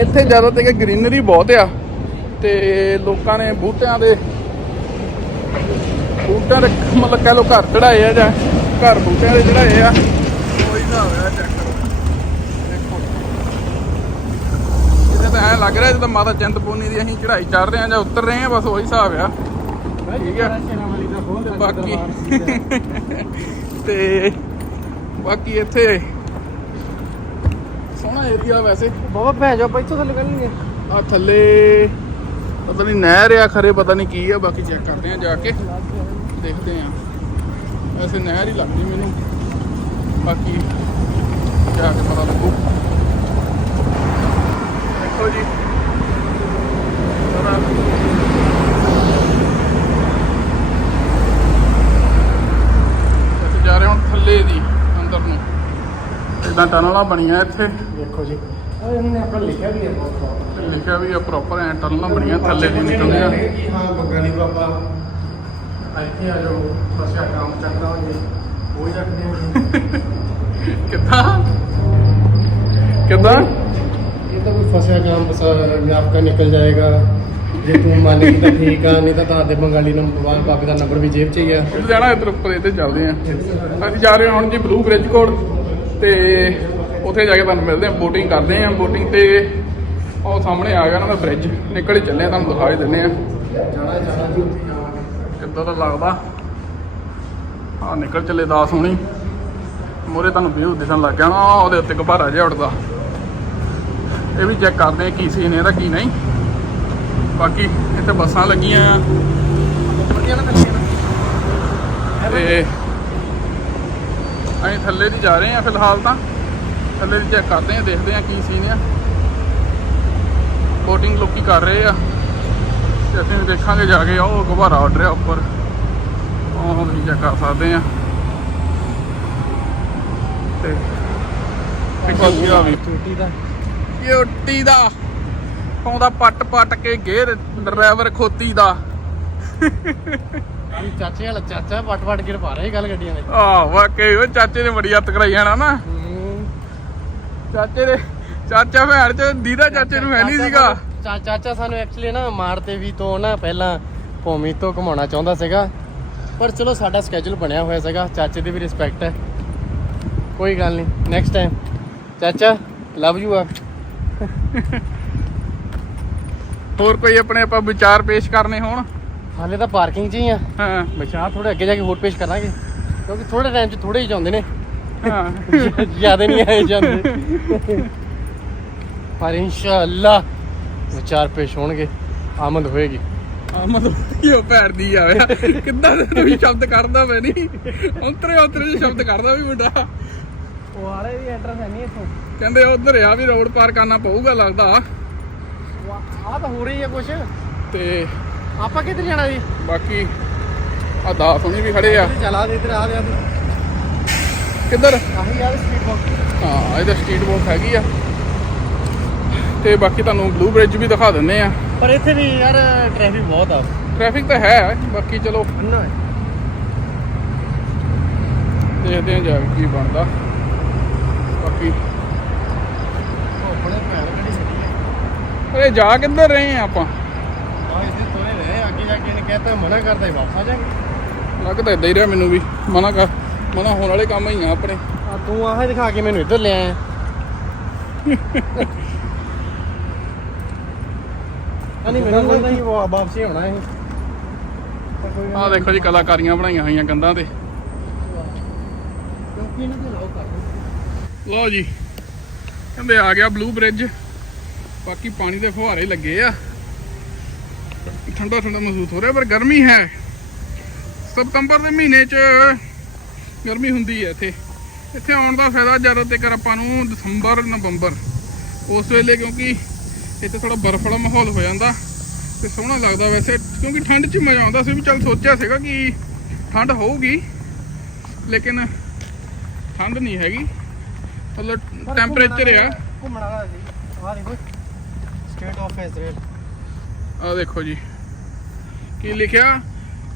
ਇੱਥੇ ਜ਼ਿਆਦਾ ਤੇ ਗ੍ਰੀਨਰੀ ਬਹੁਤ ਆ ਤੇ ਲੋਕਾਂ ਨੇ ਬੂਟਿਆਂ ਦੇ ਬੂਟਿਆਂ ਦੇ ਮਤਲਬ ਕਹਿ ਲੋ ਘਰ ਚੜਾਏ ਆ ਜਾਂ ਘਰ ਬੂਟਿਆਂ ਦੇ ਚੜਾਏ ਆ। ਕੋਈ ਹਿਸਾਬ ਆ ਚੈੱਕ ਕਰੋ। ਦੇਖੋ। ਇਹਦੇ ਤਾਂ ਐ ਲੱਗ ਰਿਹਾ ਜਿੱਦਾਂ ਮਾਤਾ ਚਿੰਤਪੂਰਨੀ ਦੀ ਅਸੀਂ ਚੜਾਈ ਚੜ ਰਹੇ ਆ ਜਾਂ ਉਤਰ ਰਹੇ ਆ ਬਸ ਉਹੀ ਹਿਸਾਬ ਆ। ਠੀਕ ਆ। ਤੇ ਬਾਕੀ ਤੇ ਬਾਕੀ ਇੱਥੇ ਸੋਹਣਾ ਏਰੀਆ ਵੈਸੇ। ਬਾਬਾ ਭੈ ਜਾ ਇੱਥੋਂ ਥੱਲੇ ਨਿਕਲਣਗੇ ਆ ਥੱਲੇ ਪਤਾ ਨਹੀਂ ਨਹਿਰ ਆ ਖਰੇ ਪਤਾ ਨਹੀਂ ਕੀ ਆ ਬਾਕੀ ਚੈੱਕ ਕਰਦੇ ਆ ਜਾ ਕੇ ਦੇਖਦੇ ਆ ਵੈਸੇ ਨਹਿਰ ਹੀ ਲੱਗਦੀ ਮੈਨੂੰ। ਬਾਕੀ ਜਾ ਕੇ ਪਤਾ ਲੱਗੂ। ਦੇਖੋ ਜੀ। ਸਾਰਾ ਅਸੀਂ ਜਾ ਰਹੇ ਹੁਣ ਥੱਲੇ ਦੀ ਅੰਦਰ ਨੂੰ ਇਦਾਂ ਟਨਲਾਂ ਬਣੀਆਂ ਇੱਥੇ? ਦੇਖੋ ਜੀ ਆ ਇਹਨਾਂ ਨੇ ਆਪਣਾ ਲਿਖਿਆ ਵੀ ਹੈ ਬਹੁਤ ਤੇ ਲਿਖਿਆ ਵੀ ਆ ਪ੍ਰੋਪਰ ਐ ਟਨਲਾਂ ਬਣੀਆਂ ਥੱਲੇ ਦੀ ਨਿਕਲਦੀਆਂ। ਕਿ ਹਾਂ ਬੰਗਾਲੀ ਬਾਬਾ ਇੱਥੇ ਆ ਜਾਓ ਫਸਿਆ ਕੰਮ ਚੱਕਦਾ ਹੋਈਏ ਉਹ ਹਾਂ ਕਿੱਦਾਂ? ਕਿੱਦਾਂ? ਇਹ ਤਾਂ ਕੋਈ ਫਸਿਆ ਕੰਮ ਬਸ ਆਪਕਾ ਨਿਕਲ ਜਾਏਗਾ। ਜੇ ਤੂੰ ਮੰਨ ਗਈ ਤਾਂ ਠੀਕ ਆ ਨਹੀਂ ਤਾਂ ਤੁਹਾਡੇ ਬੰਗਾਲੀ ਨੰਬਰ ਬਾਬੇ ਦਾ ਨੰਬਰ ਵੀ ਜੇਬ 'ਚ ਹੀ ਆ। ਇੱਧਰ ਜਾਣਾ ਇੱਧਰ ਉੱਪਰ ਇੱਥੇ ਚੱਲਦੇ ਆ। ਅਸੀਂ ਜਾ ਰਹੇ ਹਾਂ ਹੁਣ ਜੀ ਬਲੂ ਬ੍ਰਿਜ ਕੋਲ। ਤੇ ਉੱਥੇ ਜਾ ਕੇ ਤੁਹਾਨੂੰ ਮਿਲਦੇ ਆ ਬੋਟਿੰਗ ਕਰਦੇ ਆ ਬੋਟਿੰਗ ਤੇ ਉਹ ਸਾਹਮਣੇ ਆ ਗਿਆ ਨਾ ਦਾ ਬ੍ਰਿਜ ਨਿਕਲ ਹੀ ਚੱਲੇ ਆ ਤੁਹਾਨੂੰ ਦਿਖਾ ਹੀ ਦਿੰਨੇ ਆ ਜਾਣਾ ਜਾਣਾ ਜੀ ਉੱਥੇ ਜਾਵਾਂਗੇ ਕਿੱਦਾਂ ਦਾ ਲੱਗਦਾ? ਆ ਨਿਕਲ ਚੱਲੇ ਦਾਸ ਹੁਣੀ। ਮੋਰੇ ਤੁਹਾਨੂੰ ਵਿਊ ਦਿਸਣ ਲੱਗ ਗਿਆ ਨਾ ਉਹਦੇ ਉੱਤੇ ਗੁਬਾਰਾ ਜਿਹਾ ਉੱਡਦਾ। ਇਹ ਵੀ ਚੈੱਕ ਕਰਦੇ ਆ ਕੀ ਸੀਨ ਇਹਦਾ ਕੀ ਨਹੀਂ। ਬਾਕੀ ਇੱਥੇ ਬੱਸਾਂ ਲੱਗੀਆਂ ਆ। ਤੇ ਅਸੀਂ ਥੱਲੇ ਦੀ ਜਾ ਰਹੇ ਆ ਫਿਲਹਾਲ ਤਾਂ। ਥੱਲੇ ਦੀ ਚੈੱਕ ਕਰਦੇ ਆ ਦੇਖਦੇ ਆ ਕੀ ਸੀਨ ਆ। ਬੋਟਿੰਗ ਲੋਕੀ ਕਰ ਰਹੇ ਆ। ਤੇ ਅਸੀਂ ਦੇਖਾਂਗੇ ਜਾ ਕੇ ਉਹ ਗੁਬਾਰਾ ਉੱਡ ਰਿਹਾ ਉੱਪਰ। ਉਹ ਵੀ ਚੈੱਕ ਕਰ ਸਕਦੇ ਆ ਤੇ ਆ ਵੀ? ਛੋਟੀ ਦਾ। ਕਿਉਟੀ ਦਾ। ਪਾਉਂਦਾ ਪੱਟ ਪੱਟ ਕੇ ਗੇਰ ਡਰਾਈਵਰ ਖੋਤੀ ਦਾ। ਚਾਚੇ ਵਾਲਾ ਚਾਚਾ ਵਟ ਵਟ ਕੇ ਪਾ ਰਿਹਾ ਗੱਲ ਗੱਡੀਆਂ ਦੇ ਆ ਵਾਕਈ ਉਹ ਚਾਚੇ ਨੇ ਬੜੀ ਹੱਤ ਕਰਾਈ ਜਾਣਾ ਨਾ। ਚਾਚੇ ਦੇ ਚਾਚਾ ਭੈਣ ਚ ਦੀਦਾ ਚਾਚੇ ਨੂੰ ਹੈ ਨਹੀਂ ਸੀਗਾ। ਚਾਚਾ ਸਾਨੂੰ ਐਕਚੁਅਲੀ ਨਾ ਮਾਰਤੇ ਵੀ ਤੋਂ ਨਾ ਪਹਿਲਾਂ ਭੂਮੀ ਤੋਂ ਘੁਮਾਉਣਾ ਚਾਹੁੰਦਾ ਸੀਗਾ। ਪਰ ਚਲੋ ਸਾਡਾ ਸਕੇਜੂਲ ਬਣਿਆ ਹੋਇਆ ਸੀਗਾ। ਚਾਚੇ ਦੀ ਵੀ ਰਿਸਪੈਕਟ ਹੈ। ਕੋਈ ਗੱਲ ਨਹੀਂ। ਨੈਕਸਟ ਟਾਈਮ ਚਾਚਾ ਲਵ ਯੂ ਆ ਹੋਰ ਕੋਈ ਆਪਣੇ ਆਪਾਂ ਵਿਚਾਰ ਪੇਸ਼ ਕਰਨੇ ਹੋਣ? ਹਾਲੇ ਤਾਂ ਪਾਰਕਿੰਗ 'ਚ ਹੀ ਆ। ਹਾਂ। ਬਚਾ ਥੋੜੇ ਅੱਗੇ ਜਾ ਕੇ ਹੋਰ ਪੇਸ਼ ਕਰਾਂਗੇ। ਕਿਉਂਕਿ ਥੋੜੇ ਟਾਈਮ 'ਚ ਥੋੜੇ ਹੀ ਜਾਂਦੇ ਨੇ। ਹਾਂ। ਜ਼ਿਆਦਾ ਨਹੀਂ ਆਏ ਜਾਂਦੇ। ਪਰ ਇਨਸ਼ਾਅੱਲਾ ਵਿਚਾਰ ਪੇਸ਼ ਹੋਣਗੇ। ਆਮਦ ਹੋਏਗੀ। ਆ ਮਤਲਬ ਕੀ ਉਹ ਭੈਣ ਦੀ ਆਇਆ ਕਿੱਦਾਂ ਤੁਸੀਂ ਸ਼ਬਦ ਕਰਦਾ ਮੈਂ ਨਹੀਂ। ਅੰਤਰੇ ਅੰਤਰੇ ਸ਼ਬਦ ਕਰਦਾ ਵੀ ਮੁੰਡਾ। ਉਹ ਰਹੇ ਵੀ ਐਂਟਰੈਂਸ ਹੈ ਨਹੀਂ ਇੱਥੋਂ। ਕਹਿੰਦੇ ਉਧਰ ਆ ਵੀ ਰੋਡ ਪਾਰ ਕਰਨਾ ਪਊਗਾ ਲੱਗਦਾ। ਆ ਤਾਂ ਹੋ ਰਹੀ ਹੈ ਕੁਛ। ਤੇ ਆਪਾਂ ਕਿੱਧਰ ਜਾਣਾ ਜੀ? ਬਾਕੀ ਆ ਦਾਸ ਹੁਣੀ ਵੀ ਖੜੇ ਆ। ਚਲਾ ਦੇ ਇੱਧਰ ਆ ਦੇ ਕਿੱਧਰ? ਆਹੀ ਯਾਰ ਸਪੀਡ ਬਾਕਸ ਹਾਂ ਇਹਦਾ ਸਟਰੀਟ ਵਾਕ ਹੈਗੀ ਆ। ਤੇ ਬਾਕੀ ਤੁਹਾਨੂੰ ਬਲੂ ਬ੍ਰਿਜ ਵੀ ਦਿਖਾ ਦਿੰਨੇ ਆ। ਪਰ ਇੱਥੇ ਵੀ ਯਾਰ ਟ੍ਰੈਫਿਕ ਬਹੁਤ ਆ। ਟ੍ਰੈਫਿਕ ਤਾਂ ਹੈ ਬਾਕੀ ਚਲੋ। ਅੰਨਾ ਦੇਖਦੇ ਆ ਜਾ ਕੇ ਬਣਦਾ। ਬਾਕੀ ਆਪਣੇ ਭੈਣ ਕਿਹੜੀ ਸਿੱਟੀ ਹੈ ਅਰੇ ਜਾ ਕਿੱਧਰ ਰਹੇ ਆ ਆਪਾਂ? ਆ ਅੱਗੇ ਜਾ ਕੇ ਇਹਨੇ ਕਹਿਤਾ ਮਨਾ ਕਰਦਾ ਹੀ ਵਾਪਸ ਆ ਜਾਾਂਗੇ ਲੱਗਦਾ ਇਦਾਂ ਹੀ ਰਿਹਾ ਮੈਨੂੰ ਵੀ। ਮਨਾ ਕਰ ਮਨਾ ਹੋਣ ਵਾਲੇ ਕੰਮ ਹੀ ਆ ਆਪਣੇ। ਆ ਤੂੰ ਆਹ ਦਿਖਾ ਕੇ ਮੈਨੂੰ ਇੱਧਰ ਲੈ ਆਇਆ। ਅਨੀ ਮੈਨੂੰ ਲੱਗਦਾ ਹੀ ਵਾ- ਵਾਪਸੀ ਹੋਣਾ ਇਹ। ਪਰ ਕੋਈ ਗੱਲ ਆਹ ਦੇਖੋ ਜੀ ਕਲਾਕਾਰੀਆਂ ਬਣਾਈਆਂ ਹੋਈਆਂ ਕੰਧਾਂ ਤੇ। ਲਓ ਜੀ ਕਹਿੰਦੇ ਆ ਗਿਆ ਬਲੂ ਬ੍ਰਿਜ ਬਾਕੀ ਪਾਣੀ ਦੇ ਫੁਹਾਰੇ ਲੱਗੇ ਆ। ਠੰਡਾ ਠੰਡਾ ਮਹਿਸੂਸ ਹੋ ਰਿਹਾ ਪਰ ਗਰਮੀ ਹੈ। ਸਤੰਬਰ ਦੇ ਮਹੀਨੇ 'ਚ ਗਰਮੀ ਹੁੰਦੀ ਹੈ ਇੱਥੇ। ਇੱਥੇ ਆਉਣ ਦਾ ਫਾਇਦਾ ਜ਼ਿਆਦਾਤਰ ਆਪਾਂ ਨੂੰ ਦਸੰਬਰ ਨਵੰਬਰ। ਉਸ ਵੇਲੇ ਕਿਉਂਕਿ ਇੱਥੇ ਥੋੜਾ ਬਰਫ਼ ਵਾਲਾ ਮਾਹੌਲ ਹੋ ਜਾਂਦਾ ਤੇ ਸੋਹਣਾ ਲੱਗਦਾ ਵੈਸੇ ਕਿਉਂਕਿ ਠੰਡ 'ਚ ਮਜ਼ਾ ਆਉਂਦਾ ਸੀ ਵੀ ਚੱਲ ਸੋਚਿਆ ਸੀਗਾ ਕਿ ਠੰਡ ਹੋਊਗੀ ਲੇਕਿਨ ਠੰਡ ਨਹੀਂ ਹੈਗੀ। ਮਤਲਬ ਟੈਂਪਰੇਚਰ ਆ। ਘੁੰਮਣਾ ਦਾ ਸੀ ਆ ਦੇਖੋ ਸਟੇਟ ਆਫ ਇਜ਼ਰਾਈਲ ਆ ਦੇਖੋ ਜੀ। ਕੀ ਲਿਖਿਆ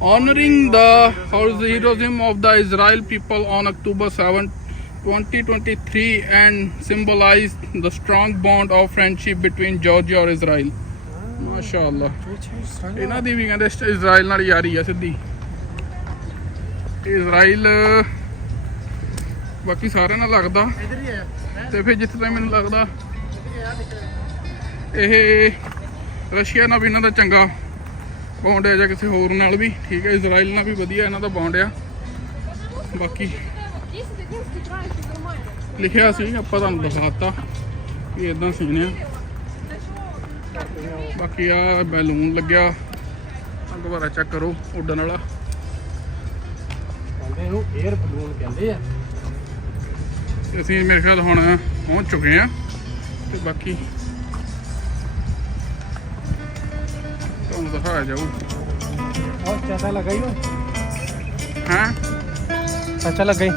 honoring the heroism of the Israel people on October 7 2023 and symbolize the strong bond of friendship between Georgia or Israel ਮਾਸ਼ਾਅੱਲਾ ਇਹਨਾਂ ਦੀ ਵੀ ਕਹਿੰਦੇ ਇਜ਼ਰਾਈਲ ਨਾਲ ਯਾਰੀ ਆ ਸਿੱਧੀ ਇਜ਼ਰਾਈਲ ਬਾਕੀ ਸਾਰਿਆਂ ਨਾਲ ਲੱਗਦਾ ਤੇ ਫਿਰ ਜਿੱਥੇ ਤੱਕ ਮੈਨੂੰ ਲੱਗਦਾ ਇਹ ਰਸ਼ੀਆ ਨਾਲ ਵੀ ਇਹਨਾਂ ਦਾ ਚੰਗਾ ਬੌਂਡ ਹੈ ਜਾਂ ਕਿਸੇ ਹੋਰ ਨਾਲ ਵੀ ਠੀਕ ਹੈ ਇਜ਼ਰਾਈਲ ਨਾਲ ਵੀ ਵਧੀਆ ਇਹਨਾਂ ਦਾ ਬੌਂਡ ਆ। ਬਾਕੀ ਲਿਖਿਆ ਸੀ ਆਪਾਂ ਤੁਹਾਨੂੰ ਦਿਖਾਤਾ ਕਿ ਇਦਾਂ ਸੀਨ ਆ। ਬਾਕੀ ਆ ਬੈਲੂਨ ਲੱਗਿਆ ਦੁਬਾਰਾ ਚੈੱਕ ਕਰੋ ਉੱਡਣ ਵਾਲਾ। ਕਹਿੰਦੇ ਇਹਨੂੰ 에ਅਰ ਬਲੂਨ ਕਹਿੰਦੇ ਆ। ਅਸੀਂ ਮੇਰੇ ਖਿਆਲ ਹੁਣ ਪਹੁੰਚ ਚੁੱਕੇ ਆ ਤੇ ਬਾਕੀ ਦਿਖਾਇਆ ਜਾਊ। ਔਰ ਚਾਚਾ ਲਗਾਈ ਹੋ ਹਾਂ? ਚਾਚਾ ਲਗਾਈ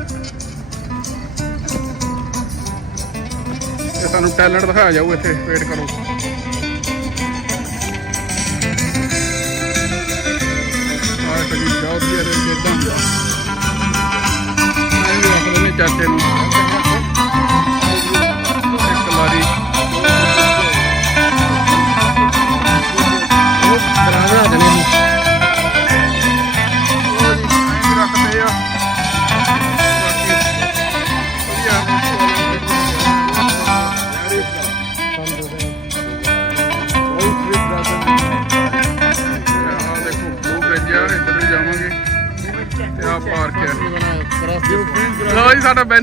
ਤੇ ਤੁਹਾਨੂੰ ਟੈਲੈਂਟ ਦਿਖਾਇਆ ਜਾਊ ਇੱਥੇ ਵੇਟ ਕਰੋ। ਆਹ ਕਦੀ ਜਾਓ ਦੀ ਅਰੇ ਕਿਦਾਂ ਮੈਂ ਵੀ ਰੱਖ ਲੈਨੇ ਚਾਚੇ ਨੂੰ।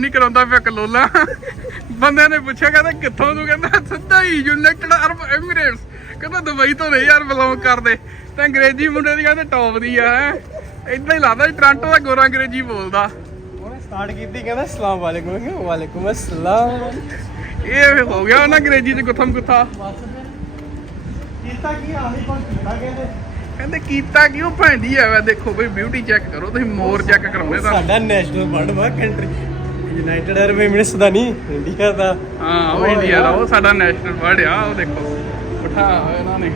ਬੈਨੀ ਕਰਾਉਂਦਾ ਪਿਆ ਕਲੋਲਾ। ਬੰਦਿਆਂ ਨੇ ਪੁੱਛਿਆ ਕਹਿੰਦਾ ਕਿੱਥੋਂ ਤੂੰ? ਕਹਿੰਦਾ ਸਿੱਧਾ ਹੀ ਯੂਨਾਈਟਿਡ ਅਰਬ ਐਮੀਰੇਟਸ ਕਹਿੰਦਾ ਦੁਬਈ ਤੋਂ ਨਹੀਂ ਯਾਰ ਬਿਲੋਂਗ ਕਰਦੇ। ਤੇ ਅੰਗਰੇਜ਼ੀ ਮੁੰਡੇ ਦੀ ਕਹਿੰਦੇ ਟੌਪ ਦੀ ਆ ਹੈ। ਇਦਾਂ ਹੀ ਲੱਗਦਾ ਟ੍ਰਾਂਟੋ ਦਾ ਗੋਰਾ ਅੰਗਰੇਜ਼ੀ ਬੋਲਦਾ। ਉਹਨੇ ਸਟਾਰਟ ਕੀਤੀ ਕਹਿੰਦਾ ਅਸਲਾਮ ਵਾਲੇਕੁਮ ਵਾਲੇਕੁਮ ਅਸਲਾਮ ਇਹ ਹੋ ਗਿਆ ਉਹਨਾਂ ਅੰਗਰੇਜ਼ੀ ਚ ਗੁੱਥਮ ਗੁੱਥਾ। ਕੀਤਾ ਕੀ ਆਹੀ ਪਰ ਕੀਤਾ ਕਹਿੰਦੇ। ਕਹਿੰਦੇ ਕੀਤਾ ਕਿਉਂ ਭੈਂਦੀ ਆ ਵਾ ਦੇਖੋ ਬਈ ਬਿਊਟੀ ਚੈੱਕ ਕਰੋ ਤੁਸੀਂ ਮੋਰ ਚੈੱਕ ਕਰਾਉਣੇ ਤਾਂ ਸਾਡਾ ਨੈਸ਼ਨਲ ਵਰਡ ਵਾ ਕੰਟਰੀ ਯੂਨਾਈਟਿਡ ਅਰਬ ਐਮੀਰੇਟਸ ਦਾ ਨਹੀਂ ਇੰਡੀਆ ਦਾ। ਹਾਂ ਉਹ ਇੰਡੀਆ ਦਾ ਉਹ ਸਾਡਾ ਨੈਸ਼ਨਲ ਵਰਡ ਆ ਉਹ ਦੇਖੋ। ਬਿਠਾ ਇਹਨਾਂ ਨੇ।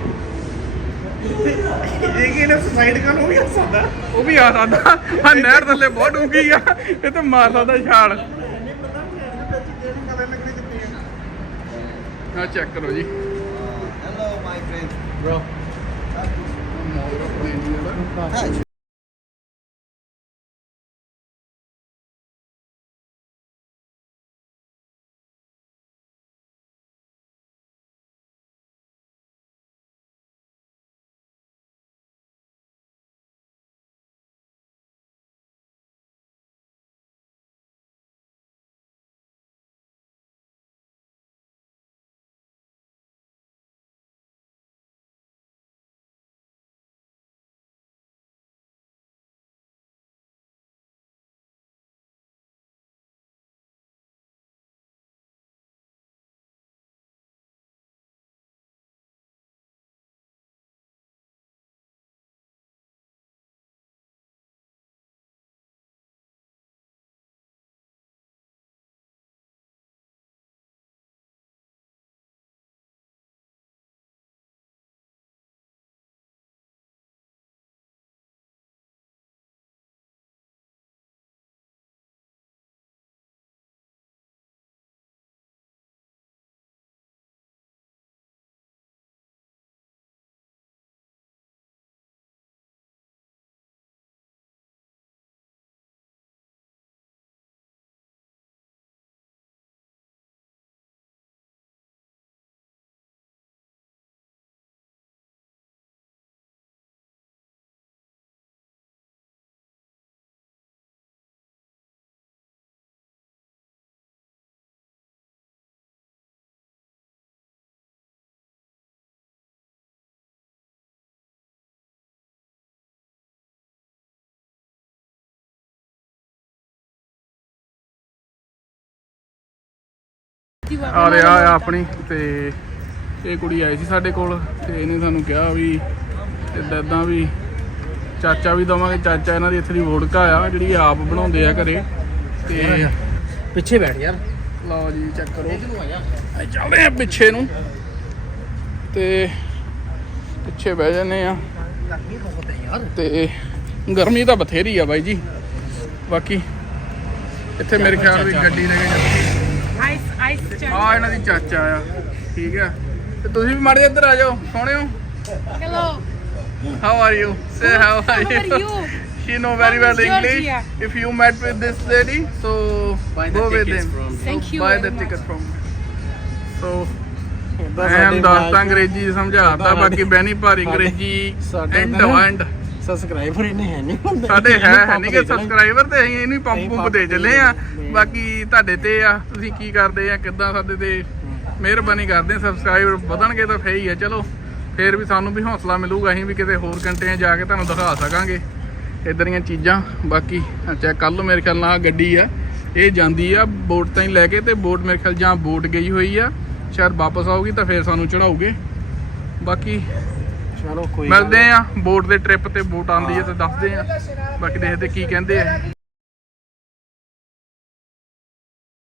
ਇਹ ਕੀ ਨੇ ਸੁਸਾਈਡ ਕਰਨ ਹੋ ਗਿਆ ਸਾਡਾ? ਉਹ ਵੀ ਆ ਸਕਦਾ। ਆ ਨਹਿਰ ਥੱਲੇ ਬਹੁਤ ਡੂੰਗੀ ਆ। ਇਹ ਤੇ ਮਾਰ ਸਕਦਾ ਛਾਲ। ਆ ਚੈੱਕ ਕਰੋ ਜੀ। Hello, my friend. ਬ్రో ਆ ਰਿਹਾ ਆ ਆਪਣੀ ਤੇ ਇਹ ਕੁੜੀ ਆਈ ਸੀ ਸਾਡੇ ਕੋਲ ਤੇ ਇਹਨੇ ਸਾਨੂੰ ਕਿਹਾ ਵੀ ਇਦਾਂ ਇਦਾਂ ਵੀ ਚਾਚਾ ਵੀ ਦਵਾਂਗੇ ਚਾਚਾ ਇਹਨਾਂ ਦੀ ਇੱਥੇ ਦੀ ਵੋਡਕਾ ਆ ਜਿਹੜੀ ਇਹ ਆਪ ਬਣਾਉਂਦੇ ਆ ਘਰੇ ਤੇ ਪਿੱਛੇ ਬੈਠ ਯਾਰ। ਲਓ ਜੀ ਚੈੱਕ ਕਰੋ। ਅਸੀਂ ਚੱਲਦੇ ਆ ਪਿੱਛੇ ਨੂੰ। ਤੇ ਪਿੱਛੇ ਬਹਿ ਜਾਂਦੇ ਆ। ਗਰਮੀ ਬਹੁਤ ਹੈ ਯਾਰ। ਤੇ ਗਰਮੀ ਤਾਂ ਬਥੇਰੀ ਆ ਬਾਈ ਜੀ। ਬਾਕੀ ਇੱਥੇ ਮੇਰੇ ਖਿਆਲ ਵੀ ਗੱਡੀ ਲੈ ਕੇ ਜਾਂਦੇ ਆ ਇਹਨਾਂ ਦੀ ਚਾਚਾ ਆ ਠੀਕ ਆ ਤੇ ਤੁਸੀਂ ਵੀ ਮਾੜੇ ਜਿਹੇ ਇੱਧਰ ਆ ਜਾਓ ਸੋਹਣਿਓ Hello. How are you say how are How are you you? She know very well From English. Georgia. If you met with this lady, so go with them. Thank you Buy very the much. ticket from. So ਮੈਂ ਦੱਸਦਾ ਅੰਗਰੇਜ਼ੀ ਸਮਝਾਤਾ ਬਾਕੀ ਬੈਣੀ ਪਰ ਅੰਗਰੇਜ਼ੀ ਸਾਡੇ and ਤਾਂ ਨਾ- and subscriber ਇਹਨੇ ਹੈ ਨਹੀਂ ਹੁੰਦੇ ਸਾਡੇ ਹੈ ਨਹੀਂ ਕਿ। ਸਬਸਕ੍ਰਾਈਬਰ ਤੇ ਅਸੀਂ ਇਹਨੂੰ ਪੰਪ ਪੰਪ ਦੇ ਚੱਲੇ ਆ। ਬਾਕੀ ਤੁਹਾਡੇ ਤੇ ਆ ਤੁਸੀਂ ਕੀ ਕਰਦੇ ਆ ਕਿੱਦਾਂ ਸਾਡੇ ਤੇ ਮਿਹਰਬਾਨੀ ਕਰਦੇ ਆ ਸਬਸਕ੍ਰਾਈਬਰ ਵਧਣਗੇ ਤਾਂ ਫੇਰ ਹੀ ਆ ਚਲੋ। ਫੇਰ ਵੀ ਸਾਨੂੰ ਵੀ ਹੌਸਲਾ ਮਿਲੂਗਾ ਅਸੀਂ ਵੀ ਕਿਤੇ ਹੋਰ ਕੰਟਰੀਆਂ ਜਾ ਕੇ ਤੁਹਾਨੂੰ ਦਿਖਾ ਸਕਾਂਗੇ। ਇਦਾਂ ਦੀਆਂ ਚੀਜ਼ਾਂ ਬਾਕੀ ਚੈੱਕ ਕਰ ਲਓ ਮੇਰੇ ਖਿਆਲ ਨਾਲ ਗੱਡੀ ਆ ਇਹ ਜਾਂਦੀ ਆ ਬੋਟ ਤਾਈਂ ਲੈ ਕੇ ਤੇ ਬੋਟ ਮੇਰੇ ਖਿਆਲ ਜਾਂ ਬੋਟ ਗਈ ਹੋਈ ਆ ਸ਼ਾਇਦ ਵਾਪਸ ਆਊਗੀ ਤਾਂ ਫੇਰ ਸਾਨੂੰ ਚੜਾਉਗੇ ਬਾਕੀ ਚਲੋ ਕੋਈ ਮਿਲਦੇ ਆ ਬੋਟ ਦੇ ਟ੍ਰਿਪ ਤੇ ਬੋਟ ਆਉਂਦੀ ਹੈ ਤੇ ਦੱਸਦੇ ਆ। ਬਾਕੀ ਦੇਖਦੇ ਕੀ ਕਹਿੰਦੇ ਆ।